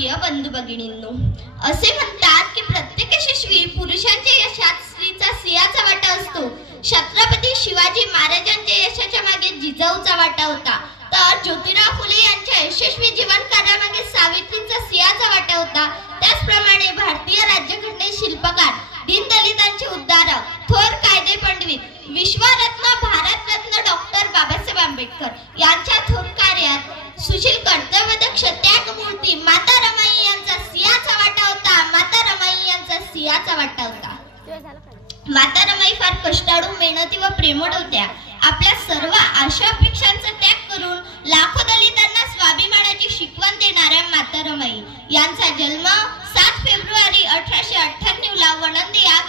प्रिय बंधू भगिनींनो, असे म्हणतात की प्रत्येक यशस्वी पुरुषांच्या यशात स्त्रीचा सिंहाचा वाटा असतो. छत्रपती शिवाजी महाराजांच्या यशाच्या मागे जिजाऊचा वाटा होता, तर ज्योतिराव फुले यांच्या यशस्वी जीवन कार्यामागे सावित्रीचा सिंहाचा वाटा होता. त्याचप्रमाणे भारतीय राज्यघटनेचे शिल्पकार, दीनदलितांचे उद्धारक, थोर कायदे पंडित, विश्वरत्न भारतरत्न डॉक्टर बाबासाहेब आंबेडकर यांच्या थोर कार्यात सुशील कर्तव्यदक्ष त्यागमूर्ती माता रमाई यांचा सिंहाचा वाटा होता. माता रमाई यांचा सिंहाचा वाटा होता. माता रमाई फार कष्टाळू, मेहनती व प्रेमळ होत्या. आपल्या सर्व आशा अपेक्षांचा त्याग करून लाखो दलितांना स्वाभिमानाची शिकवण देणाऱ्या माता रमाई यांचा जन्म 7 फेब्रुवारी 1898 ला वणंदे या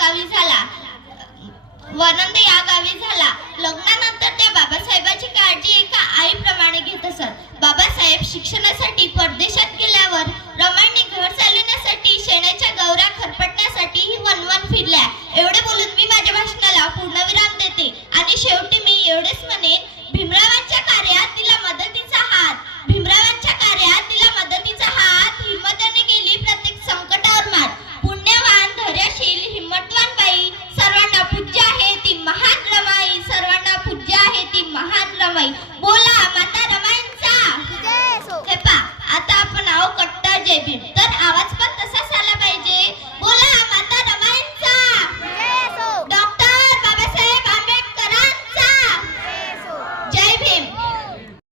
गावी झाला. लग्नानंतर त्या बाबासाहेबांची काळजी एका आईप्रमाणे घेत असत. बाबासाहेब शिक्षणासाठी परदेशात